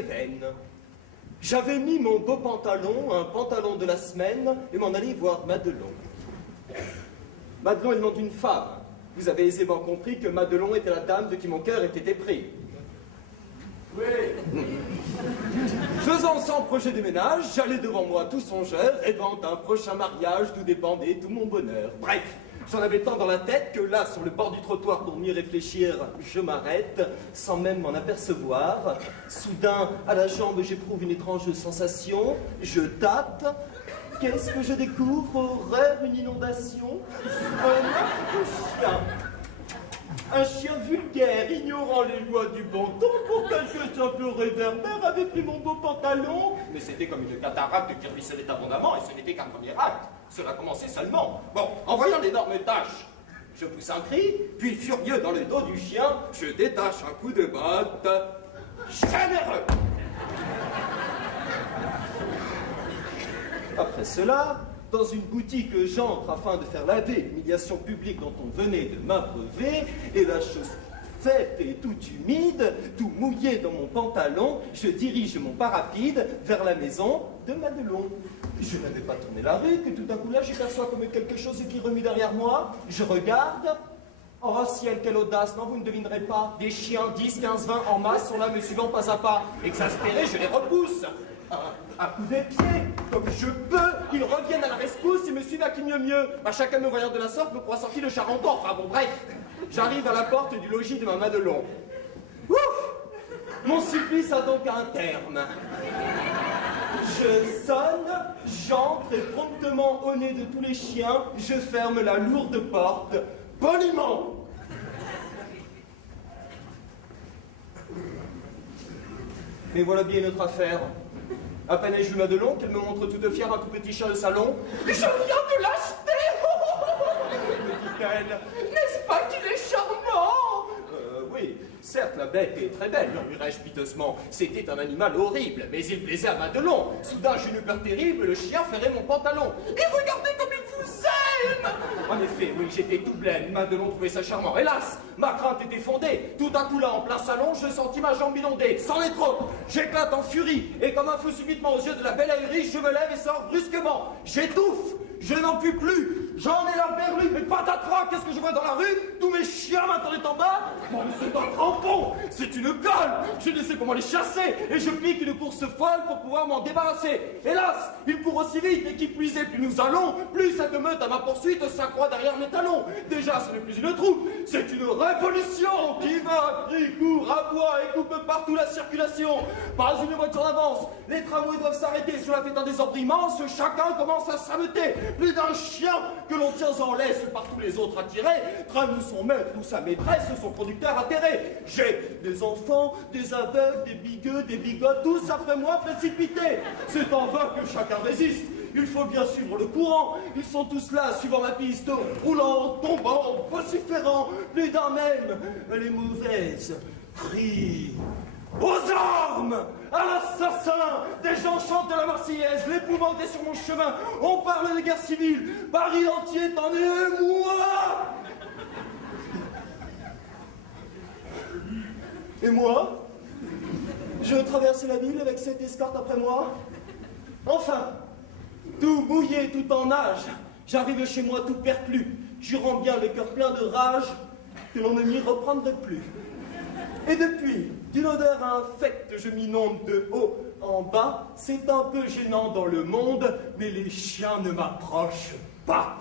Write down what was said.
les veines. J'avais mis mon beau pantalon, un pantalon de la semaine, et m'en allais voir Madelon. Madelon est le nom d'une femme. Vous avez aisément compris que Madelon était la dame de qui mon cœur était épris. Oui. Faisant sans projet de ménage, j'allais devant moi tout songeur, rêvant d'un prochain mariage d'où dépendait tout mon bonheur. Bref, j'en avais tant dans la tête que là, sur le bord du trottoir pour m'y réfléchir, je m'arrête, sans même m'en apercevoir. Soudain, à la jambe, j'éprouve une étrange sensation. Je tâte. Qu'est-ce que je découvre? Horreur, une inondation. Un chien. Un chien vulgaire, ignorant les lois du bon ton, pour quelque simple réverbère, avait pris mon beau pantalon. Mais c'était comme une cataracte qui ruisselait abondamment, et ce n'était qu'un premier acte. Cela commençait seulement. Bon, en voyant l'énorme tache, je pousse un cri, puis furieux dans le dos du chien, je détache un coup de botte. Généreux! Après cela, dans une boutique, j'entre afin de faire laver l'humiliation publique dont on venait de m'abreuver, et la chose faite et tout humide, tout mouillé dans mon pantalon, je dirige mon pas rapide vers la maison de Madelon. Je n'avais pas tourné la rue que tout d'un coup là, j'aperçois comme quelque chose qui remue derrière moi. Je regarde. Oh ciel, quelle audace! Non, vous ne devinerez pas. Des chiens 10, 15, 20 en masse sont là me suivant pas à pas. Exaspéré, je les repousse. À coup des pieds, comme je peux, ils reviennent à la rescousse et me suivent à qui mieux. À chacun me voyant de la sorte, me croit sorti de Charenton. Enfin bon, bref, j'arrive à la porte du logis de ma Madelon. Ouf! Mon supplice a donc un terme. Je sonne, j'entre et promptement au nez de tous les chiens, je ferme la lourde porte, poliment. Mais voilà bien une autre affaire. À peine ai-je vu Madelon qu'elle me montre toute fière un tout petit chien de salon. Je viens de l'acheter, me dit-elle. N'est-ce pas qu'il est charmant? Oui, certes, la bête est très belle, murmurai-je piteusement. C'était un animal horrible, mais il plaisait à Madelon. Soudain, j'eus une peur terrible, le chien ferrait mon pantalon. Et regardez comme il vous aime! En effet, oui, j'étais tout blême. Madelon trouvait ça charmant. Hélas, ma crainte était fondée. Tout à coup là, en plein salon, je sentis ma jambe inondée. C'en est trop! J'éclate en furie, et comme un feu subitement aux yeux de la belle ahurie, je me lève et sors brusquement. J'étouffe! Je n'en puis plus! J'en ai la berlue, mais patatras, qu'est-ce que je vois dans la rue? Tous mes chiens m'attendaient en bas! Bon, mais c'est un crampon! C'est une colle! Je ne sais comment les chasser, et je pique une course folle pour pouvoir m'en débarrasser. Hélas, ils courent aussi vite, et qui plus est, plus nous allons, plus cette meute à ma poursuite s'accroît derrière mes talons. Déjà, ce n'est plus une troupe, c'est une révolution qui va, crie, court, aboie et coupe partout la circulation. Pas une voiture d'avance, les tramways doivent s'arrêter, cela fait un désordre immense, chacun commence à s'ameuter. Plus d'un chien que l'on tient en laisse par tous les autres attirés, trame son maître ou sa maîtresse, son conducteur atterré. J'ai des enfants, des aveugles, des bigueux, des bigots, tous après moi précipités. C'est en vain que chacun résiste. Il faut bien suivre le courant. Ils sont tous là, suivant ma piste, roulant, tombant, vociférant, plus d'un même. Les mauvaises crient. Aux armes! À l'assassin! Des gens chantent de la Marseillaise, l'épouvante est sur mon chemin, on parle de guerre civile, Paris entier est en émoi! Et moi? Je traverse la ville avec cette escorte après moi. Enfin, tout mouillé, tout en nage, j'arrive chez moi tout perclus, jurant bien le cœur plein de rage que l'on ne m'y reprendrait plus. Et depuis, d'une odeur infecte, je m'inonde de haut en bas. C'est un peu gênant dans le monde, mais les chiens ne m'approchent pas.